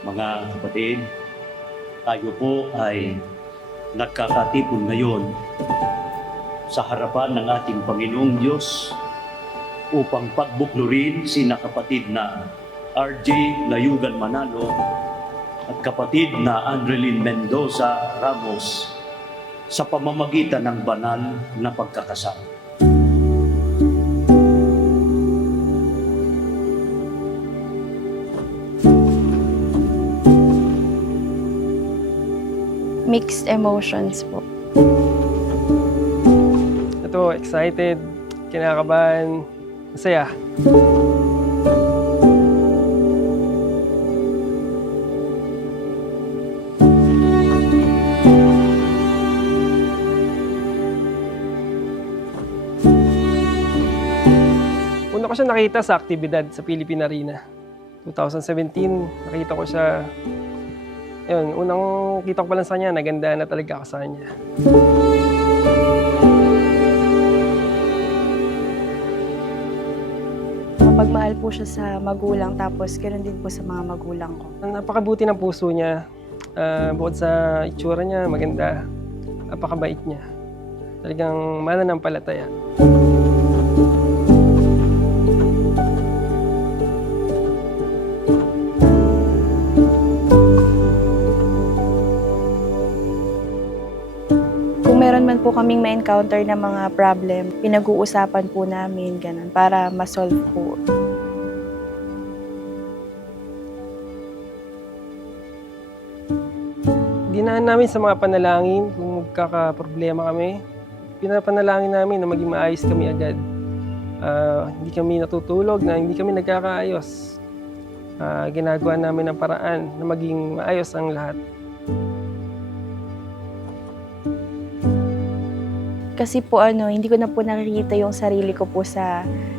Mga kapatid, tayo po ay nagkakatipon ngayon sa harapan ng ating Panginoong Diyos upang pagbuklurin sina kapatid na RJ Layugan Manalo at kapatid na Andrelin Mendoza Ramos sa pamamagitan ng banal na pagkakasal. Mixed emotions po. Ito, excited, kinakabahan, masaya. Una ko siya nakita sa aktibidad sa Philippine Arena. 2017, nakita ko siya. Ayun, unang kita ko pa lang sa kanya, naganda na talaga ako sa kanya. Mapagmahal po siya sa magulang, tapos ganoon din po sa mga magulang ko. Napakabuti ng puso niya. Bukod sa itsura niya, maganda. Napakabait niya. Talagang mananampalataya. Meron man po kaming ma-encounter na mga problem, pinag-uusapan po namin, ganun, para ma-solve po. Dinaan namin sa mga panalangin kung magkakaproblema kami. Pinapanalangin namin na maging maayos kami agad. Hindi kami natutulog na hindi kami nagkakaayos. Ginagawa namin ang paraan na maging maayos ang lahat. Kasi po hindi ko na po nakikita yung sarili ko po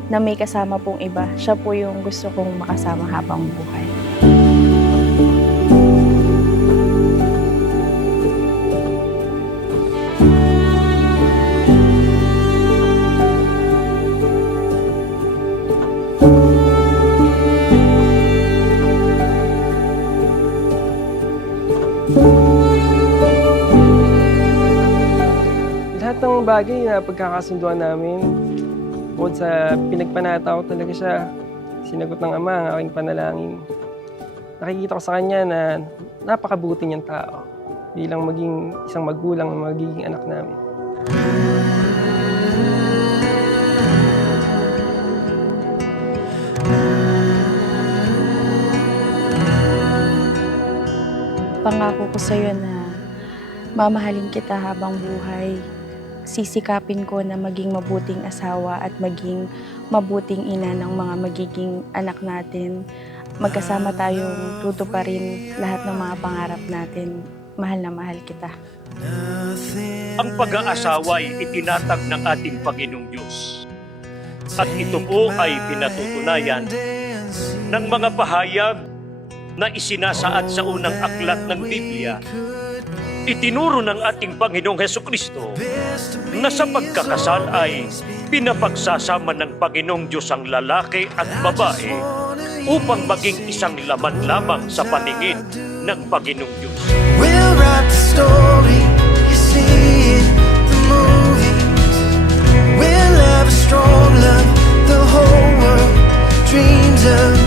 na may kasama pong iba. Siya po yung gusto kong makasama habang buhay. Lahat ng bagay na pagkakasunduan namin, bukod sa pinagpanata ko talaga siya, sinagot ng Ama ang aking panalangin. Nakikita ko sa kanya na napakabuti niyang tao bilang maging isang magulang na magiging anak namin. Pangako ko sa'yo na mamahalin kita habang buhay. Sisikapin ko na maging mabuting asawa at maging mabuting ina ng mga magiging anak natin. Magkasama tayong tutuparin lahat ng mga pangarap natin. Mahal na mahal kita. Ang pag-aasawa ay itinatag ng ating Panginoong Diyos. At ito po ay pinatutunayan ng mga pahayag na isinasaad sa unang aklat ng Biblia. Itinuro ng ating Panginoong Hesukristo na sa pagkakasal ay pinapagsasama ng Panginoong Diyos ang lalaki at babae upang maging isang laman lamang sa paningin ng Panginoong Diyos. We'll write the story, you see it, the movies. We'll have a strong love, the whole world dreams of.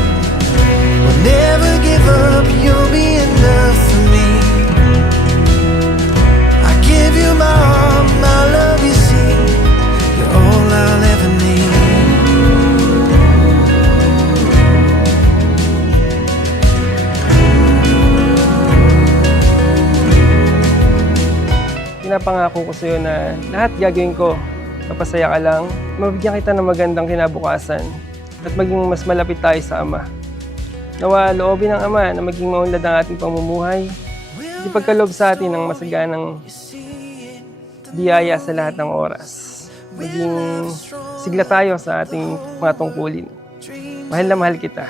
We'll never give up, you'll be enough for me. I give you my heart, my love, you see. You're all I'll ever need. Pinapangako ko sa iyo na lahat gagawin ko, mapasaya ka lang, mabigyan kita ng magandang kinabukasan at maging mas malapit tayo sa Ama. Nawa loobin ng Ama na maging maunlad ang ating pamumuhay, ipagkaloob sa atin ng masaganang biyaya sa lahat ng oras. Maging sigla tayo sa ating mga tungkulin. Mahal na mahal kita.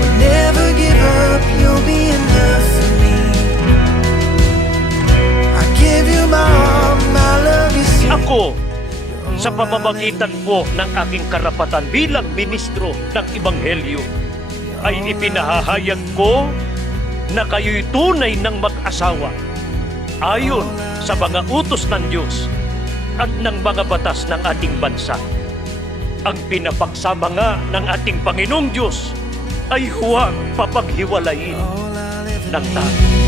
We'll never give up, you'll be enough for me. I give you my heart, my love, you see. Ako, sa pamamagitan po ng aking karapatan bilang ministro ng Ebanghelyo, ay ipinahahayag ko na kayo'y tunay ng mag-asawa ayon sa mga utos ng Diyos at ng mga batas ng ating bansa. Ang pinapagsama nga ng ating Panginoong Diyos ay huwag papaghiwalayin ng tao.